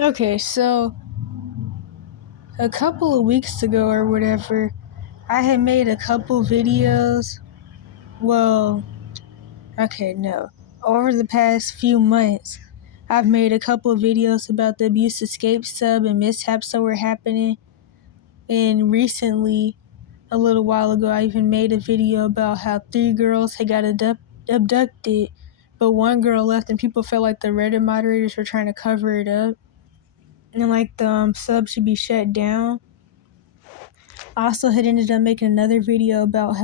Okay, so a couple of weeks ago or whatever, I had made a couple videos. Well, okay, no. Over the past few months, I've made a couple of videos about the abuse escape sub and mishaps that were happening. And recently, a little while ago, I even made a video about how 3 girls had got abducted, but one girl left and people felt like the Reddit moderators were trying to cover it up. And like the sub should be shut down. I also had ended up making another video about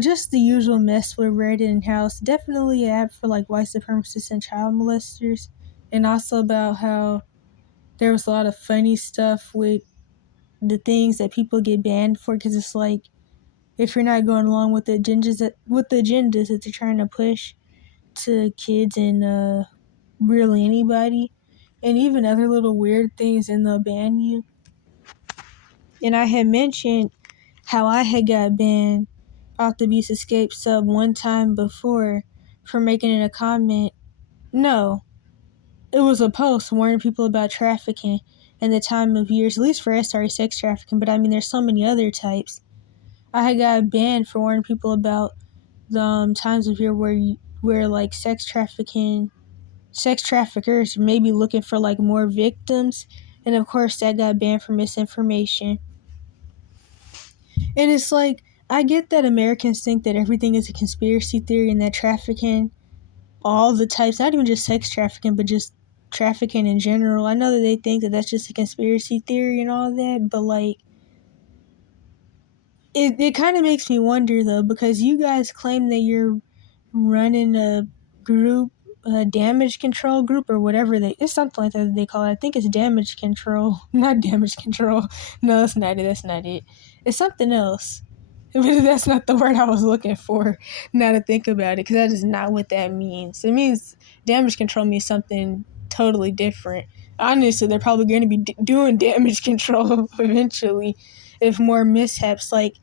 just the usual mess with Reddit and how it's definitely an app for like white supremacists and child molesters, and also about how there was a lot of funny stuff with the things that people get banned for, because it's like if you're not going along with the agendas that they're trying to push to kids and really anybody, and even other little weird things, and they'll ban you. And I had mentioned how I had got banned off the Abuse Escape sub one time before for making it a comment. No, it was a post warning people about trafficking and the time of years, at least for SRE sex trafficking, but I mean, there's so many other types. I had got banned for warning people about the times of year where like sex traffickers may be looking for like more victims, and of course that got banned for misinformation. And it's like, I get that Americans think that everything is a conspiracy theory and that trafficking, all the types, not even just sex trafficking, but just trafficking in general, I know that they think that that's just a conspiracy theory and all that, but like, it kind of makes me wonder though, because you guys claim that you're running a group, a damage control group or whatever it's something like that they call it. I think it's damage control, not damage control. No, that's not it. It's something else. But that's not the word I was looking for, now to think about it, because that is not what that means. It means damage control means something totally different. Honestly, they're probably going to be doing damage control eventually if more mishaps like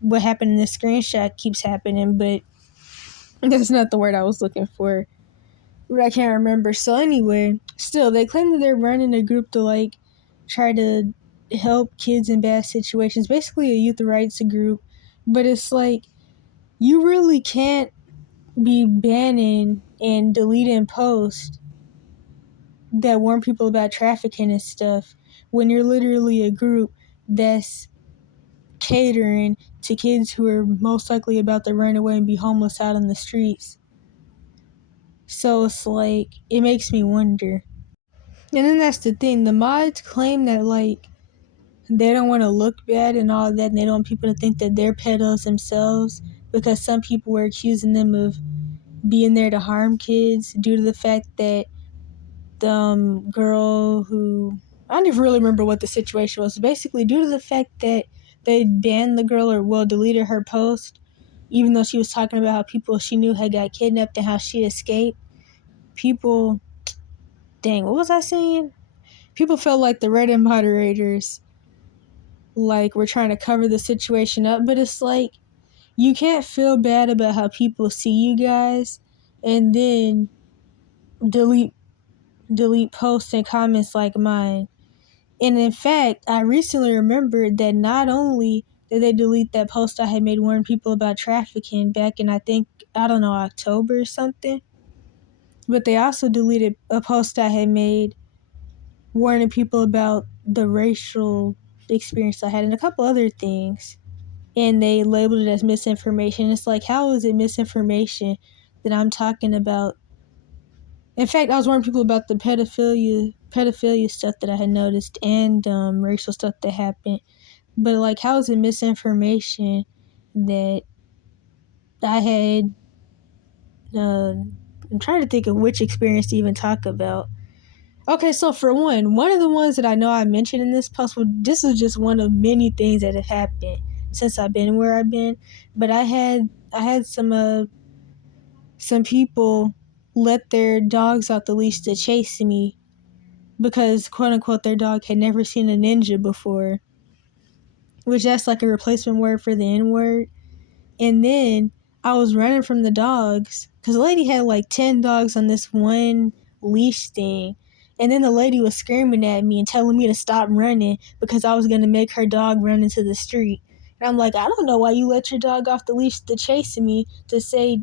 what happened in this screenshot keeps happening, but that's not the word I was looking for. But I can't remember. So anyway, still, they claim that they're running a group to like try to help kids in bad situations, basically a youth rights group. But it's like, you really can't be banning and deleting posts that warn people about trafficking and stuff when you're literally a group that's catering to kids who are most likely about to run away and be homeless out on the streets. So it's like, it makes me wonder. And then that's the thing, the mods claim that like they don't want to look bad and all that, and they don't want people to think that they're pedos themselves, because some people were accusing them of being there to harm kids due to the fact that the girl who, I don't even really remember what the situation was, basically due to the fact that they banned the girl, or well, deleted her post, even though she was talking about how people she knew had got kidnapped and how she escaped. People, dang, what was I saying? People felt like the Reddit moderators like were trying to cover the situation up, but it's like, you can't feel bad about how people see you guys and then delete posts and comments like mine. And in fact, I recently remembered that not only did they delete that post I had made warning people about trafficking back in, I think, I don't know, October or something, but they also deleted a post I had made warning people about the racial experience I had and a couple other things. And they labeled it as misinformation. It's like, how is it misinformation that I'm talking about? In fact, I was warning people about the pedophilia stuff that I had noticed and racial stuff that happened. But like, how is it misinformation that I had? I'm trying to think of which experience to even talk about. Okay, so for one of the ones that I know I mentioned in this post, well, this is just one of many things that have happened since I've been where I've been. But I had some people let their dogs out the leash to chase me because, quote unquote, their dog had never seen a ninja before, which that's like a replacement word for the N-word. And then I was running from the dogs because the lady had like 10 dogs on this one leash thing. And then the lady was screaming at me and telling me to stop running because I was going to make her dog run into the street. And I'm like, I don't know why you let your dog off the leash to chase me to say,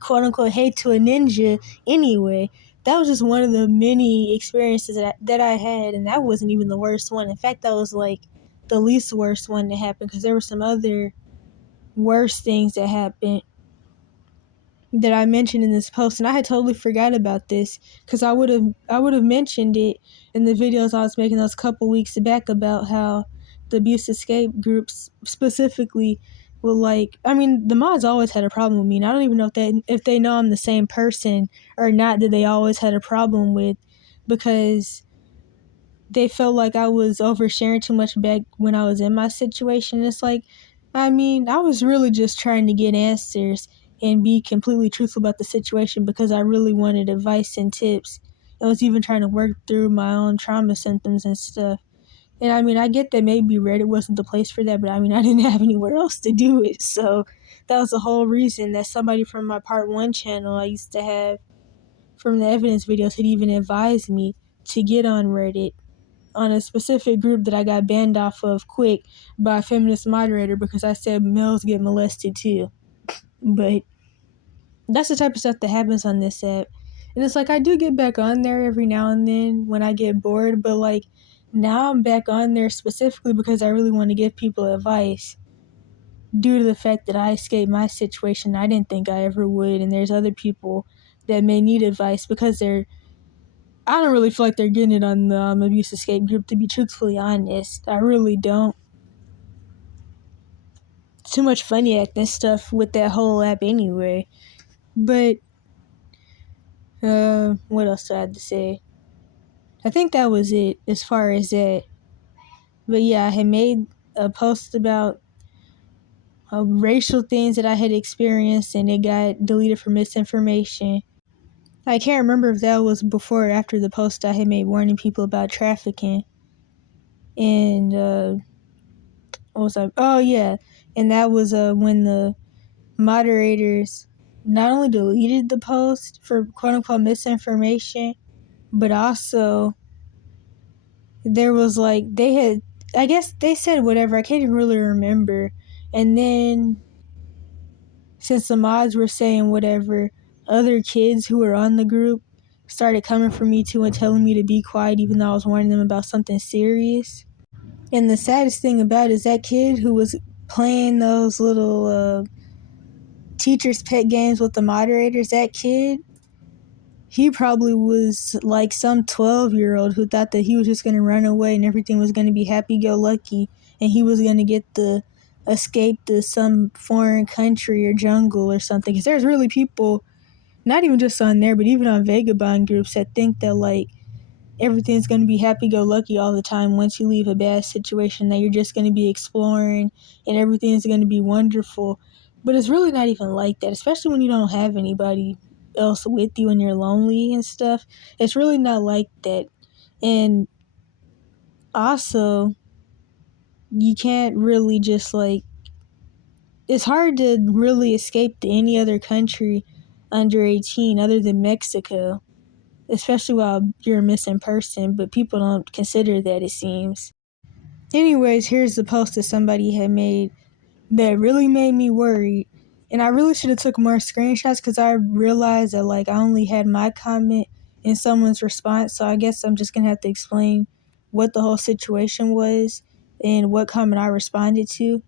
quote unquote, hey to a ninja anyway. That was just one of the many experiences that I had, and that wasn't even the worst one. In fact, that was like the least worst one to happen because there were some other worse things that happened that I mentioned in this post, and I had totally forgot about this because I would have mentioned it in the videos I was making those couple weeks back about how the abuse escape groups specifically will the mods always had a problem with me, and I don't even know if they know I'm the same person or not that they always had a problem with, because they felt like I was oversharing too much back when I was in my situation. It's like, I was really just trying to get answers and be completely truthful about the situation because I really wanted advice and tips. I was even trying to work through my own trauma symptoms and stuff. And I get that maybe Reddit wasn't the place for that, but I didn't have anywhere else to do it. So that was the whole reason that somebody from my part 1 channel I used to have from the evidence videos had even advised me to get on Reddit on a specific group that I got banned off of quick by a feminist moderator because I said males get molested too. But that's the type of stuff that happens on this app. And it's like I do get back on there every now and then when I get bored, but like now I'm back on there specifically because I really want to give people advice due to the fact that I escaped my situation. I didn't think I ever would, and there's other people that may need advice because I don't really feel like they're getting it on the abuse escape group, to be truthfully honest. I really don't. Too much funny acting stuff with that whole app anyway. But, what else do I have to say? I think that was it as far as that. But yeah, I had made a post about racial things that I had experienced, and it got deleted for misinformation. I can't remember if that was before or after the post I had made warning people about trafficking. And, what was I? Oh, yeah. And that was when the moderators not only deleted the post for quote-unquote misinformation, but also there was I guess they said whatever, I can't even really remember. And then since the mods were saying whatever, other kids who were on the group started coming for me too and telling me to be quiet even though I was warning them about something serious. And the saddest thing about it is that kid who was playing those little teacher's pet games with the moderators, that kid, he probably was like some 12-year-old who thought that he was just going to run away and everything was going to be happy-go-lucky and he was going to get the escape to some foreign country or jungle or something. Because there's really people, not even just on there, but even on vagabond groups that think that everything's going to be happy-go-lucky all the time once you leave a bad situation, that you're just going to be exploring and everything's going to be wonderful. But it's really not even like that, especially when you don't have anybody else with you and you're lonely and stuff. It's really not like that. And also, you can't really just it's hard to really escape to any other country under 18 other than Mexico, especially while you're a missing person, but people don't consider that, it seems. Anyways, here's the post that somebody had made that really made me worried. And I really should have took more screenshots because I realized that I only had my comment in someone's response. So I guess I'm just going to have to explain what the whole situation was and what comment I responded to.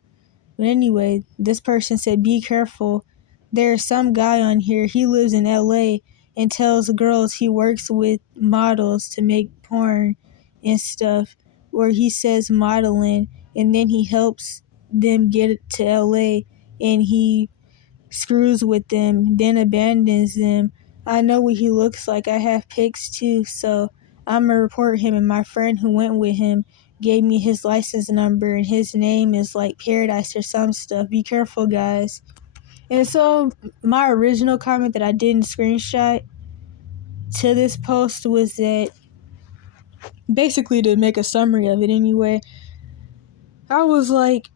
But anyway, this person said, be careful. There's some guy on here, he lives in LA and tells girls he works with models to make porn and stuff, or he says modeling, and then he helps them get to LA and he screws with them, then abandons them. I know what he looks like. I have pics too, so I'm gonna report him. And my friend who went with him gave me his license number, and his name is Paradise or some stuff. Be careful, guys. And so my original comment that I didn't screenshot to this post was that, basically to make a summary of it anyway, I was like,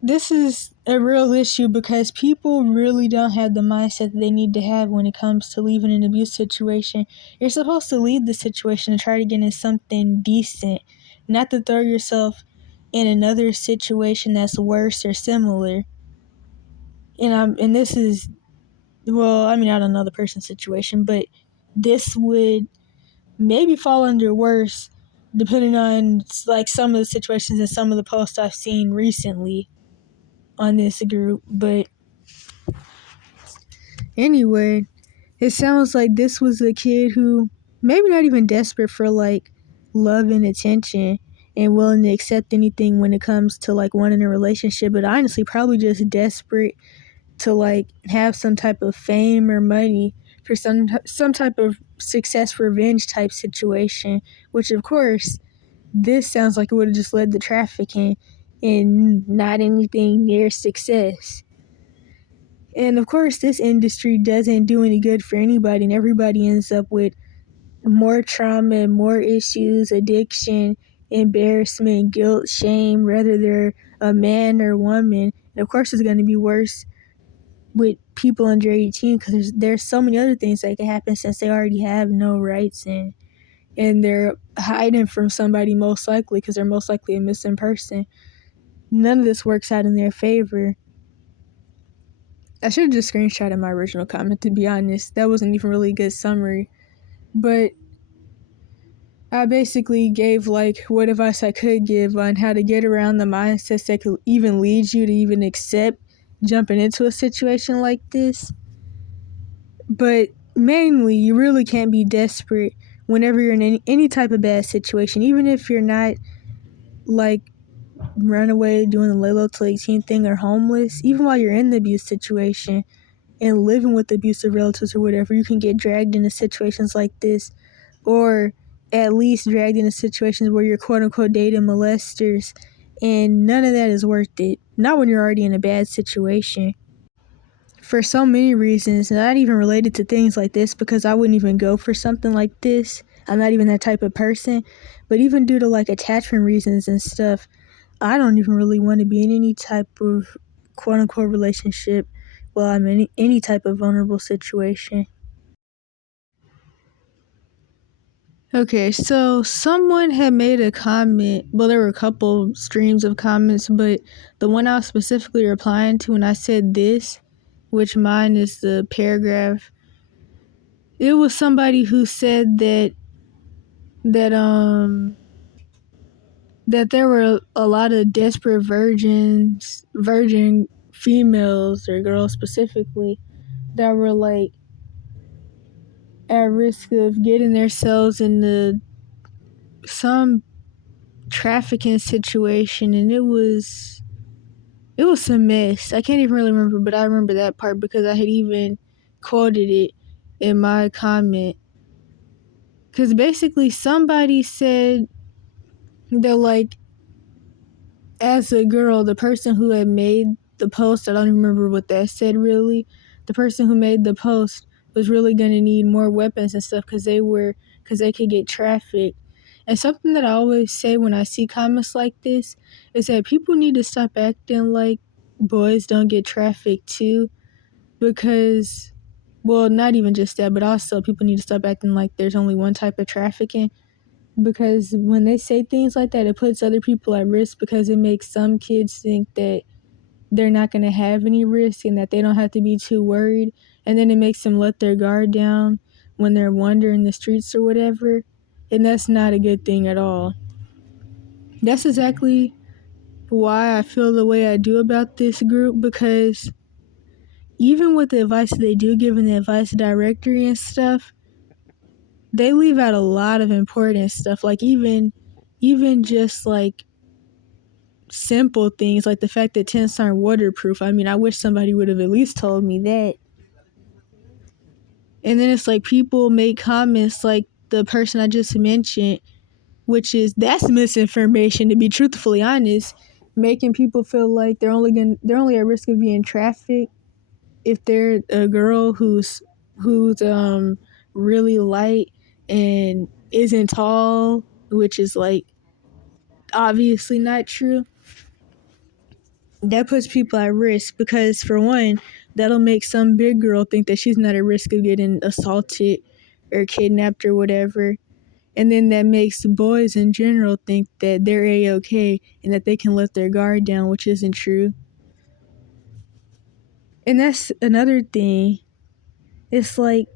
this is a real issue because people really don't have the mindset that they need to have when it comes to leaving an abuse situation. You're supposed to leave the situation and try to get in something decent, not to throw yourself in another situation that's worse or similar. And this is, well, I mean, not another person's situation, but this would maybe fall under worse depending on like some of the situations and some of the posts I've seen recently on this group. But anyway, it sounds like this was a kid who maybe not even desperate for like love and attention and willing to accept anything when it comes to like wanting a relationship, but honestly probably just desperate to like have some type of fame or money for some type of success revenge type situation, which of course this sounds like it would have just led to trafficking and not anything near success. And of course, this industry doesn't do any good for anybody, and everybody ends up with more trauma, more issues, addiction, embarrassment, guilt, shame, whether they're a man or woman. And of course, it's going to be worse with people under 18 because there's so many other things that can happen since they already have no rights and they're hiding from somebody most likely because they're most likely a missing person. None of this works out in their favor. I should have just screenshotted my original comment, to be honest. That wasn't even really a good summary. But I basically gave like what advice I could give on how to get around the mindsets that could even lead you to even accept jumping into a situation like this. But mainly, you really can't be desperate whenever you're in any type of bad situation, even if you're not like runaway doing the lay low till 18 thing or homeless. Even while you're in the abuse situation and living with abusive relatives or whatever, you can get dragged into situations like this, or at least dragged into situations where you're quote unquote dating molesters, and none of that is worth it. Not when you're already in a bad situation. For so many reasons, not even related to things like this, because I wouldn't even go for something like this. I'm not even that type of person. But even due to like attachment reasons and stuff, I don't even really want to be in any type of quote unquote relationship while I'm in any type of vulnerable situation. Okay, so someone had made a comment. Well, there were a couple streams of comments, but the one I was specifically replying to when I said this, which mine is the paragraph, it was somebody who said that that there were a lot of desperate virgin females or girls specifically, that were like at risk of getting themselves into some trafficking situation, and it was a mess. I can't even really remember, but I remember that part because I had even quoted it in my comment. Because basically somebody said that like, as a girl, the person who had made the post, I don't even remember what that said really, the person who made the post was really going to need more weapons and stuff because they could get trafficked. And something that I always say when I see comments like this is that people need to stop acting like boys don't get trafficked too, because, well, not even just that, but also people need to stop acting like there's only one type of trafficking, because when they say things like that, it puts other people at risk because it makes some kids think that they're not going to have any risk and that they don't have to be too worried, and then it makes them let their guard down when they're wandering the streets or whatever, and that's not a good thing at all. That's exactly why I feel the way I do about this group, because even with the advice they do give in the advice directory and stuff, they leave out a lot of important stuff, like even just like simple things like the fact that tents aren't waterproof. I mean, I wish somebody would have at least told me that. And then it's like people make comments like the person I just mentioned, which is, that's misinformation, to be truthfully honest, making people feel like they're only at risk of being trafficked if they're a girl who's really light and isn't tall, which is like obviously not true. that puts people at risk because, for one, that'll make some big girl think that she's not at risk of getting assaulted or kidnapped or whatever. And then that makes boys in general think that they're A-okay and that they can let their guard down, which isn't true. And that's another thing. It's like,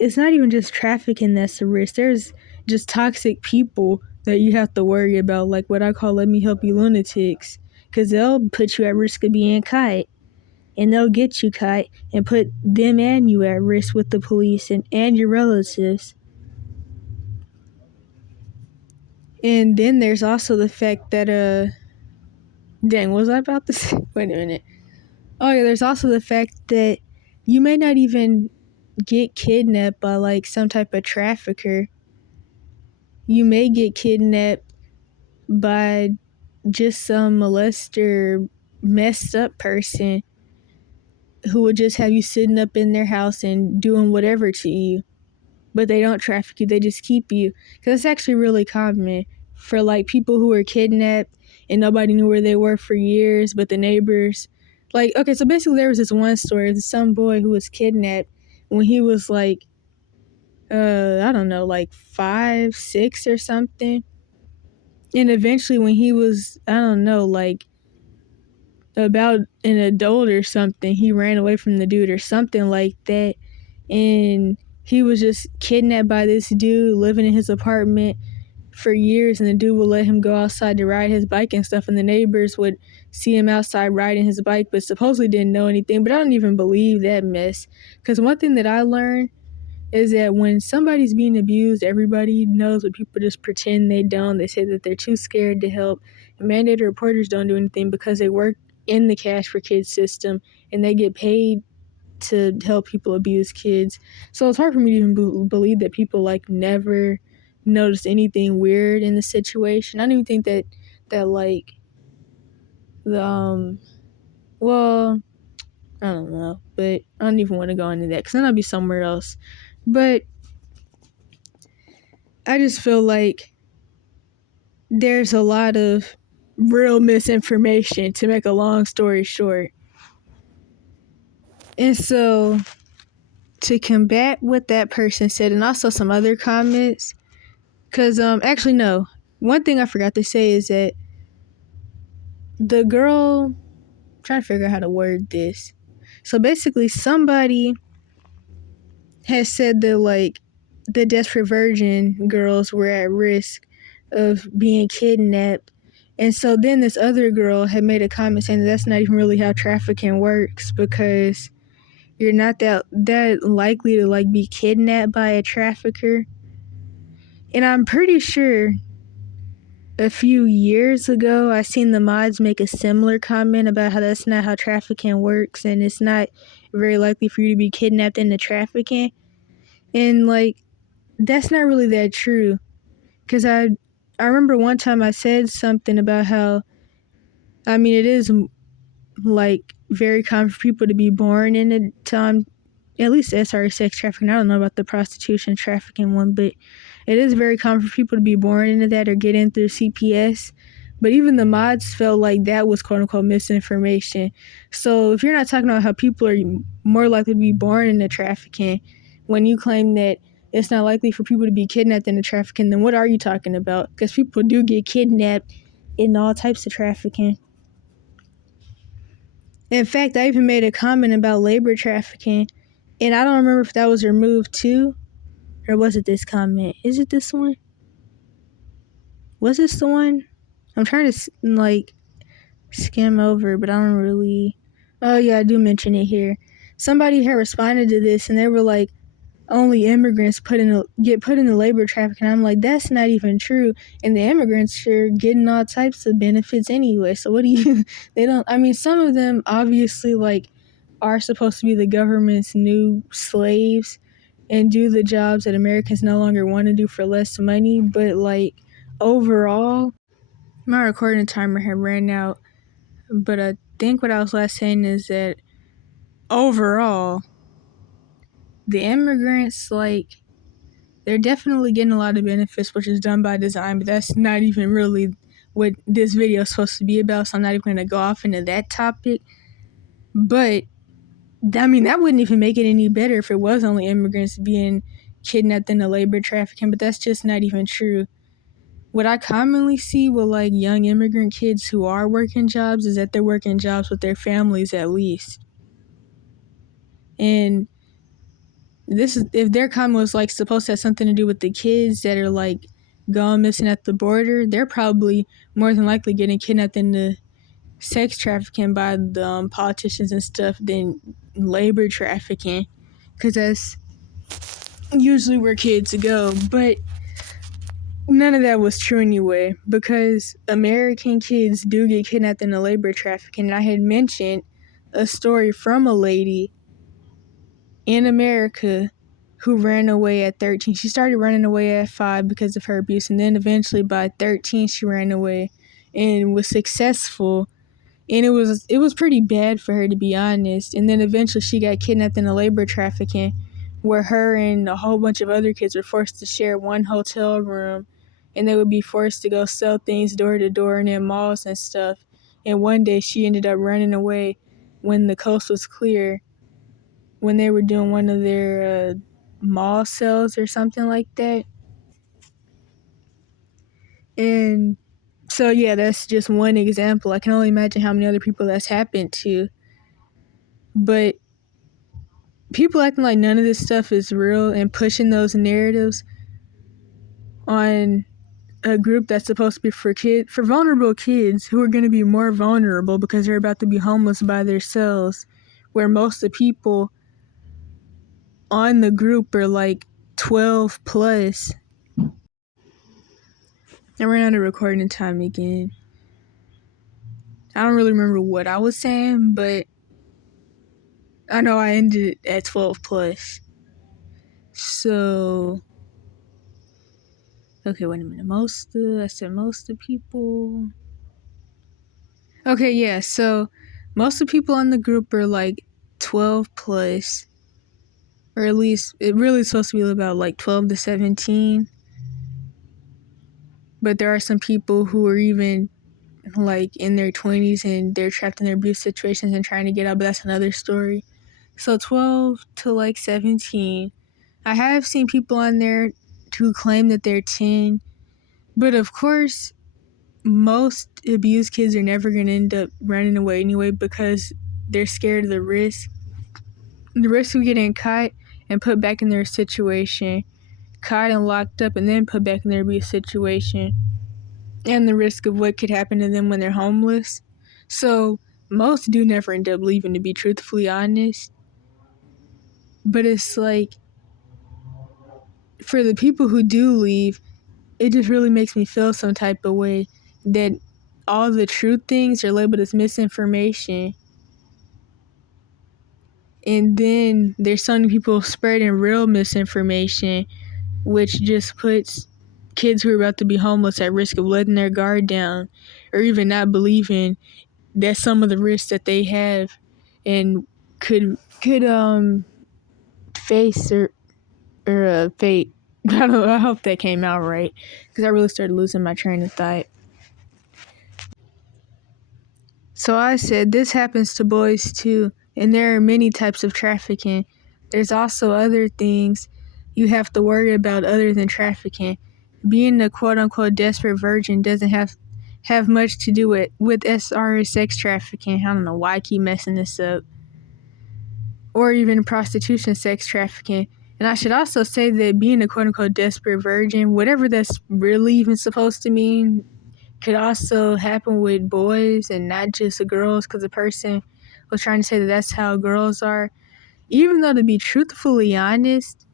it's not even just trafficking that's a risk. There's just toxic people that you have to worry about, like what I call let me help you lunatics, because they'll put you at risk of being caught, and they'll get you caught and put them and you at risk with the police and your relatives. And then there's also the fact that, dang, what was I about to say? Wait a minute. Oh yeah, there's also the fact that you may not even get kidnapped by like some type of trafficker. You may get kidnapped by just some molester, messed up person who would just have you sitting up in their house and doing whatever to you. But they don't traffic you, they just keep you. Because it's actually really common for like people who were kidnapped and nobody knew where they were for years, but the neighbors. Like, okay, so basically there was this one story of some boy who was kidnapped when he was like, I don't know, like 5, 6 or something. And eventually when he was, I don't know, like about an adult or something, he ran away from the dude or something like that. And he was just kidnapped by this dude living in his apartment for years, and the dude would let him go outside to ride his bike and stuff, and the neighbors would see him outside riding his bike but supposedly didn't know anything. But I don't even believe that mess, because one thing that I learned is that when somebody's being abused, everybody knows, but people just pretend they don't. They say that they're too scared to help. And mandated reporters don't do anything because they work in the Cash for Kids system and they get paid to help people abuse kids. So it's hard for me to even believe that people like never noticed anything weird in the situation. I don't even think that like the well, I don't know, but I don't even want to go into that because then I'll be somewhere else. But I just feel like there's a lot of real misinformation, to make a long story short. And so to combat what that person said, and also some other comments, because actually no, one thing I forgot to say is that the girl, I'm trying to figure out how to word this. So basically somebody has said that like the Desperate Virgin girls were at risk of being kidnapped. And so then this other girl had made a comment saying that's not even really how trafficking works, because you're not that likely to like be kidnapped by a trafficker. And I'm pretty sure a few years ago I seen the mods make a similar comment about how that's not how trafficking works and it's not very likely for you to be kidnapped into trafficking. And like that's not really that true, because I remember one time I said something about how, I mean, it is like very common for people to be born in a time, at least SR sex trafficking. I don't know about the prostitution trafficking one, but it is very common for people to be born into that or get in through CPS. But even the mods felt like that was quote unquote misinformation. So if you're not talking about how people are more likely to be born into trafficking, when you claim that it's not likely for people to be kidnapped into trafficking, then what are you talking about? Because people do get kidnapped in all types of trafficking. In fact, I even made a comment about labor trafficking, and I don't remember if that was removed too, or was it this comment? Is it this one? Was this the one? I'm trying to like skim over, but I don't really. Oh yeah, I do mention it here. Somebody had responded to this, and they were like, only immigrants get put in the labor traffic, and I'm like, that's not even true. And the immigrants are getting all types of benefits anyway. So what do you? They don't. I mean, some of them obviously like are supposed to be the government's new slaves and do the jobs that Americans no longer want to do for less money. But like overall, my recording timer had ran out. But I think what I was last saying is that overall, the immigrants like, they're definitely getting a lot of benefits, which is done by design, but that's not even really what this video is supposed to be about, so I'm not even going to go off into that topic. But I mean, that wouldn't even make it any better if it was only immigrants being kidnapped into labor trafficking, but that's just not even true. What I commonly see with like young immigrant kids who are working jobs is that they're working jobs with their families at least. And this is if their comment was like supposed to have something to do with the kids that are like gone missing at the border, they're probably more than likely getting kidnapped into sex trafficking by the politicians and stuff than labor trafficking, because that's usually where kids go. But none of that was true anyway, because American kids do get kidnapped into labor trafficking. And I had mentioned a story from a lady in America who ran away at 13. She started running away at 5 because of her abuse, and then eventually by 13 she ran away and was successful. And it was pretty bad for her, to be honest. And then eventually she got kidnapped into labor trafficking, where her and a whole bunch of other kids were forced to share one hotel room, and they would be forced to go sell things door to door and in malls and stuff. And one day she ended up running away when the coast was clear, when they were doing one of their mall sales or something like that. And so yeah, that's just one example. I can only imagine how many other people that's happened to. But people acting like none of this stuff is real and pushing those narratives on a group that's supposed to be for vulnerable kids who are going to be more vulnerable because they're about to be homeless by themselves, where most of the people on the group are like 12 plus. I ran out of recording time again. I don't really remember what I was saying, but I know I ended at 12 plus. So, okay, wait a minute. I said most of the people. Okay, yeah, so most of the people on the group are like 12 plus, or at least it really is supposed to be about like 12 to 17. But there are some people who are even like in their 20s and they're trapped in their abuse situations and trying to get out, but that's another story. So 12 to like 17. I have seen people on there who claim that they're 10, but of course, most abused kids are never going to end up running away anyway because they're scared of the risk. The risk of getting caught and put back in their situation, caught and locked up and then put back in their abuse situation, and the risk of what could happen to them when they're homeless. So most do never end up leaving, to be truthfully honest. But it's like, for the people who do leave, it just really makes me feel some type of way that all the true things are labeled as misinformation. And then there's so many people spreading real misinformation, which just puts kids who are about to be homeless at risk of letting their guard down or even not believing that some of the risks that they have and could face or fate. I don't know, I hope that came out right, because I really started losing my train of thought. So I said this happens to boys too, and there are many types of trafficking. There's also other things you have to worry about other than trafficking. Being a quote-unquote desperate virgin doesn't have much to do with SR sex trafficking. I don't know why I keep messing this up. Or even prostitution, sex trafficking. And I should also say that being a quote-unquote desperate virgin, whatever that's really even supposed to mean, could also happen with boys and not just girls, because the person was trying to say that that's how girls are. Even though, to be truthfully honest,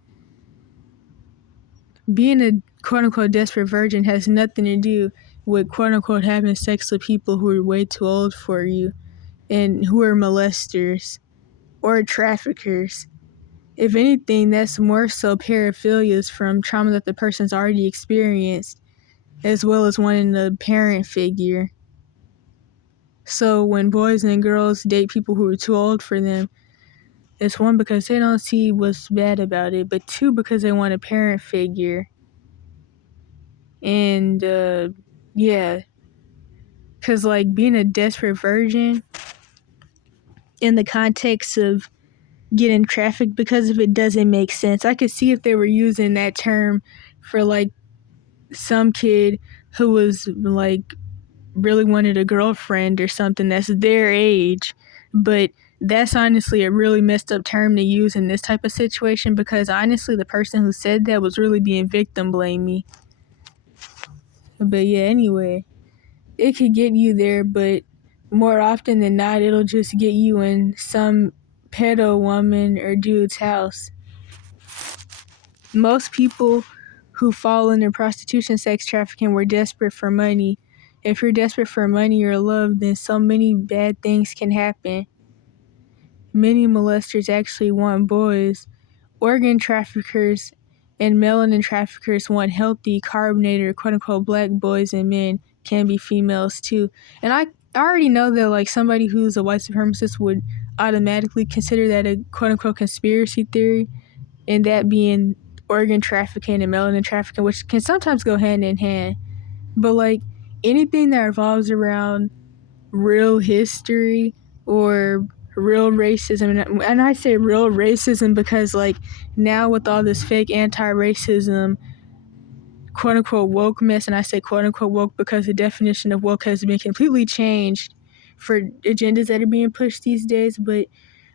being a quote-unquote desperate virgin has nothing to do with quote-unquote having sex with people who are way too old for you and who are molesters or traffickers. If anything, that's more so paraphilias from trauma that the person's already experienced, as well as wanting a parent figure. So when boys and girls date people who are too old for them, it's one, because they don't see what's bad about it, but two, because they want a parent figure. And yeah, Because, like, being a desperate virgin in the context of getting trafficked because of it doesn't make sense. I could see if they were using that term for, like, some kid who was, like, really wanted a girlfriend or something that's their age. But that's honestly a really messed up term to use in this type of situation, because honestly, the person who said that was really being victim blamey. But yeah, anyway, it could get you there, but more often than not, it'll just get you in some pedo woman or dude's house. Most people who fall into prostitution, sex trafficking were desperate for money. If you're desperate for money or love, then so many bad things can happen. Many molesters actually want boys. Organ traffickers and melanin traffickers want healthy, carbonated, quote-unquote, black boys, and men can be females too. And I already know that, like, somebody who's a white supremacist would automatically consider that a quote-unquote conspiracy theory, and that being organ trafficking and melanin trafficking, which can sometimes go hand in hand. But, like, anything that revolves around real history or real racism, and I say real racism because, like, now with all this fake anti-racism quote-unquote woke mess, and I say quote-unquote woke because the definition of woke has been completely changed for agendas that are being pushed these days. But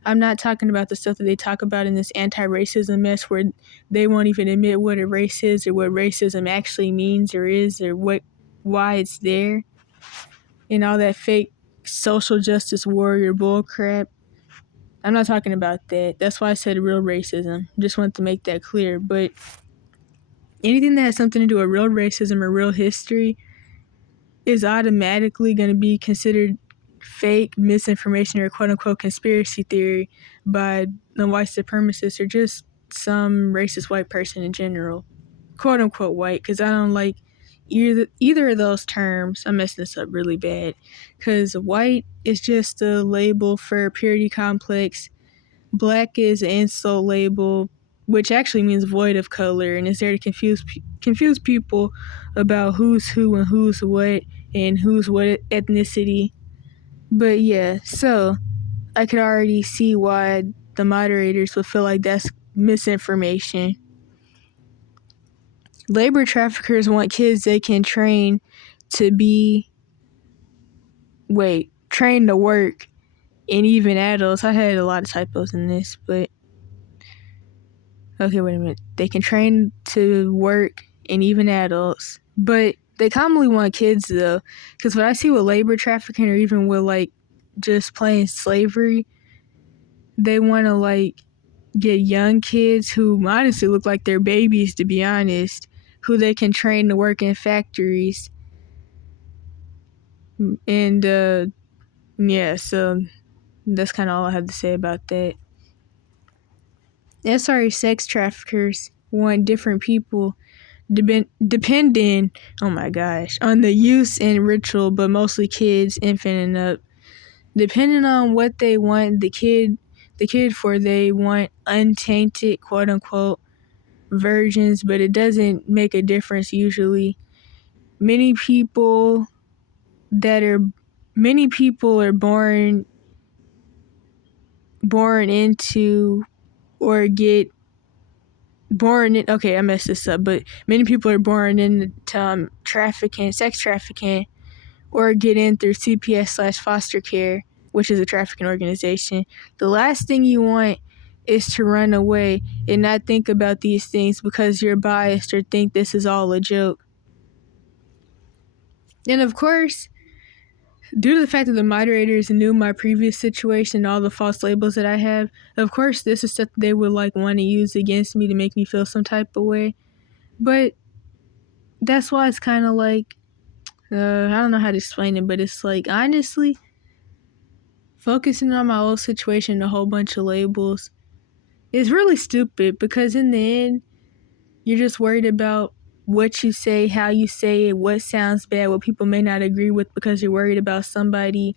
I'm not talking about the stuff that they talk about in this anti-racism mess where they won't even admit what a race is or what racism actually means or is or why it's there, and all that fake social justice warrior bullcrap. I'm not talking about that. That's why I said real racism. Just wanted to make that clear. But anything that has something to do with real racism or real history is automatically going to be considered fake misinformation or quote-unquote conspiracy theory by the white supremacists or just some racist white person in general. Quote-unquote white, because I don't like either of those terms. I'm messing this up really bad, because white is just a label for purity complex. Black is an insult label, which actually means void of color, and is there to confuse people about who's who and who's what and who's what ethnicity. But yeah, so I could already see why the moderators would feel like that's misinformation. Labor traffickers want kids they can train to work, and even adults. I had a lot of typos in this, but okay, wait a minute. They can train to work and even adults, but they commonly want kids though, because what I see with labor trafficking or even with like just plain slavery, they want to like get young kids who honestly look like they're babies, to be honest, who they can train to work in factories. And yeah, so that's kind of all I have to say about that. Sex traffickers want different people depending, oh my gosh, on the use and ritual, but mostly kids, infant and up. Depending on what they want the kid for, they want untainted, quote unquote, virgins, but it doesn't make a difference usually. Many people are born into or get born in, okay, I messed this up, but many people are born into sex trafficking, or get in through CPS/foster care, which is a trafficking organization. The last thing you want is to run away and not think about these things because you're biased or think this is all a joke. And of course, due to the fact that the moderators knew my previous situation and all the false labels that I have, of course, this is stuff they would like want to use against me to make me feel some type of way. But that's why it's kind of like, I don't know how to explain it, but it's like, honestly, focusing on my old situation and a whole bunch of labels is really stupid, because in the end, you're just worried about what you say, how you say it, what sounds bad, what people may not agree with, because you're worried about somebody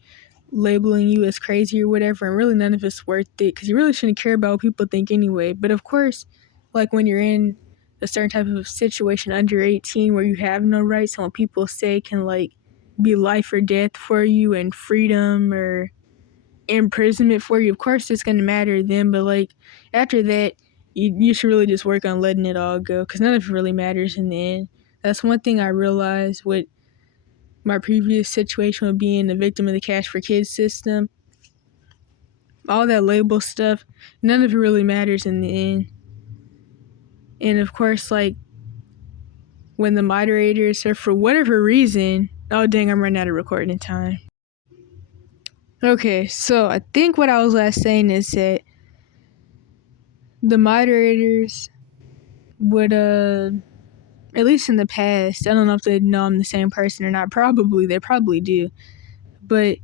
labeling you as crazy or whatever, and really none of it's worth it, because you really shouldn't care about what people think anyway. But of course, like when you're in a certain type of situation under 18 where you have no rights, and what people say can like be life or death for you and freedom or imprisonment for you, of course it's going to matter then, but like after that, you should really just work on letting it all go because none of it really matters in the end. That's one thing I realized with my previous situation with being a victim of the Cash for Kids system. All that label stuff, none of it really matters in the end. And of course, like when the moderators are for whatever reason, oh dang, I'm running out of recording time. Okay, so I think what I was last saying is that the moderators would at least in the past, I don't know if they know I'm the same person or not, they probably do, but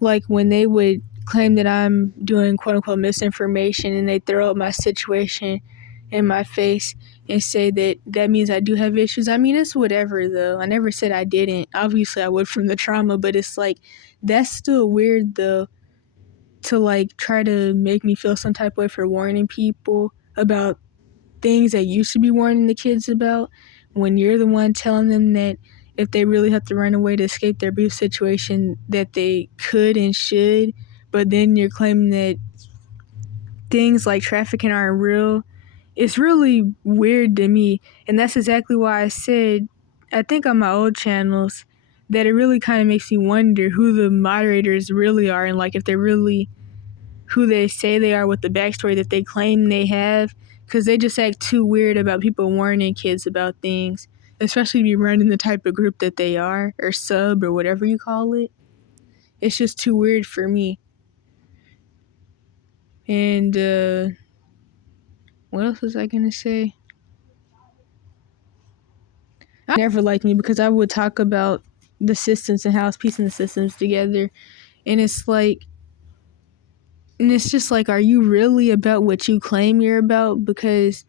like when they would claim that I'm doing quote unquote misinformation and they throw up my situation in my face and say that means I do have issues. I mean, it's whatever though. I never said I didn't. Obviously I would from the trauma, but it's like that's still weird though to like try to make me feel some type of way for warning people about things that you should be warning the kids about when you're the one telling them that if they really have to run away to escape their abuse situation that they could and should, but then you're claiming that things like trafficking aren't real. It's really weird to me, and that's exactly why I said, I think on my old channels, that it really kind of makes me wonder who the moderators really are and like if they're really who they say they are with the backstory that they claim they have, because they just act too weird about people warning kids about things, especially if you run in the type of group that they are, or sub, or whatever you call it. It's just too weird for me. And, what else was I gonna say? I never liked me because I would talk about the systems and how it's piecing the systems together. And it's like, and it's just like, are you really about what you claim you're about? Because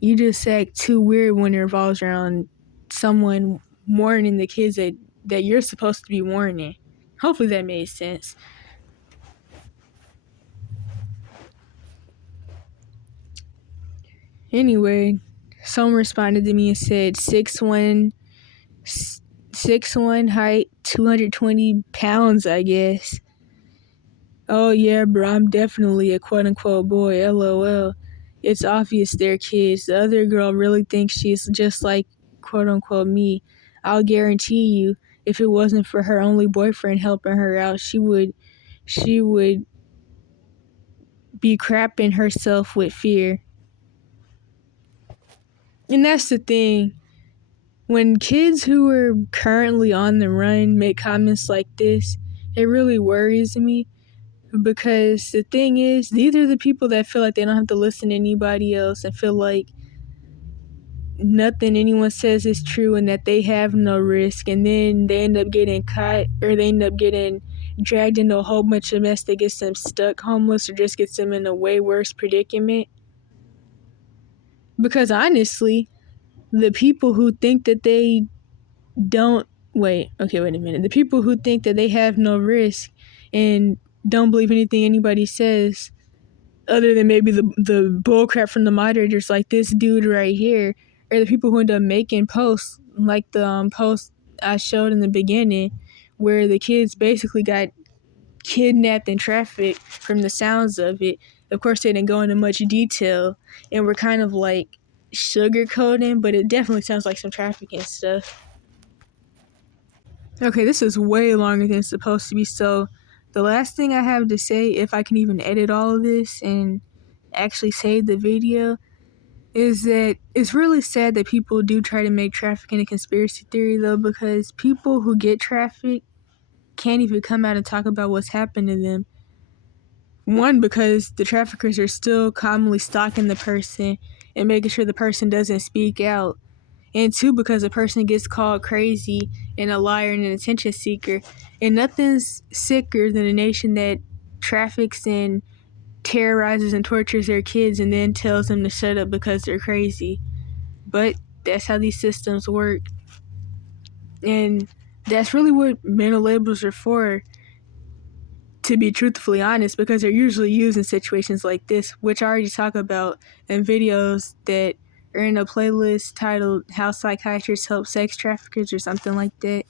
you just act too weird when it revolves around someone warning the kids that you're supposed to be warning. Hopefully that made sense. Anyway, someone responded to me and said 6'1", height, 220 pounds, I guess. Oh yeah, bro, I'm definitely a quote-unquote boy, LOL. It's obvious they're kids. The other girl really thinks she's just like quote-unquote me. I'll guarantee you, if it wasn't for her only boyfriend helping her out, she would be crapping herself with fear. And that's the thing. When kids who are currently on the run make comments like this, it really worries me. Because the thing is, these are the people that feel like they don't have to listen to anybody else and feel like nothing anyone says is true and that they have no risk, and then they end up getting caught or they end up getting dragged into a whole bunch of mess that gets them stuck homeless or just gets them in a way worse predicament. Because honestly, the people who think that they don't wait a minute. The people who think that they have no risk and don't believe anything anybody says, other than maybe the bullcrap from the moderators like this dude right here, are the people who end up making posts like the post I showed in the beginning, where the kids basically got kidnapped and trafficked from the sounds of it. Of course, they didn't go into much detail, and we're kind of like sugarcoating, but it definitely sounds like some trafficking stuff. Okay, this is way longer than it's supposed to be, so the last thing I have to say, if I can even edit all of this and actually save the video, is that it's really sad that people do try to make trafficking a conspiracy theory though, because people who get trafficked can't even come out and talk about what's happened to them. One, because the traffickers are still commonly stalking the person and making sure the person doesn't speak out. And two, because a person gets called crazy and a liar and an attention seeker. And nothing's sicker than a nation that traffics and terrorizes and tortures their kids and then tells them to shut up because they're crazy. But that's how these systems work. And that's really what mental labels are for, to be truthfully honest, because they're usually used in situations like this, which I already talk about in videos that are in a playlist titled How Psychiatrists Help Sex Traffickers or something like that.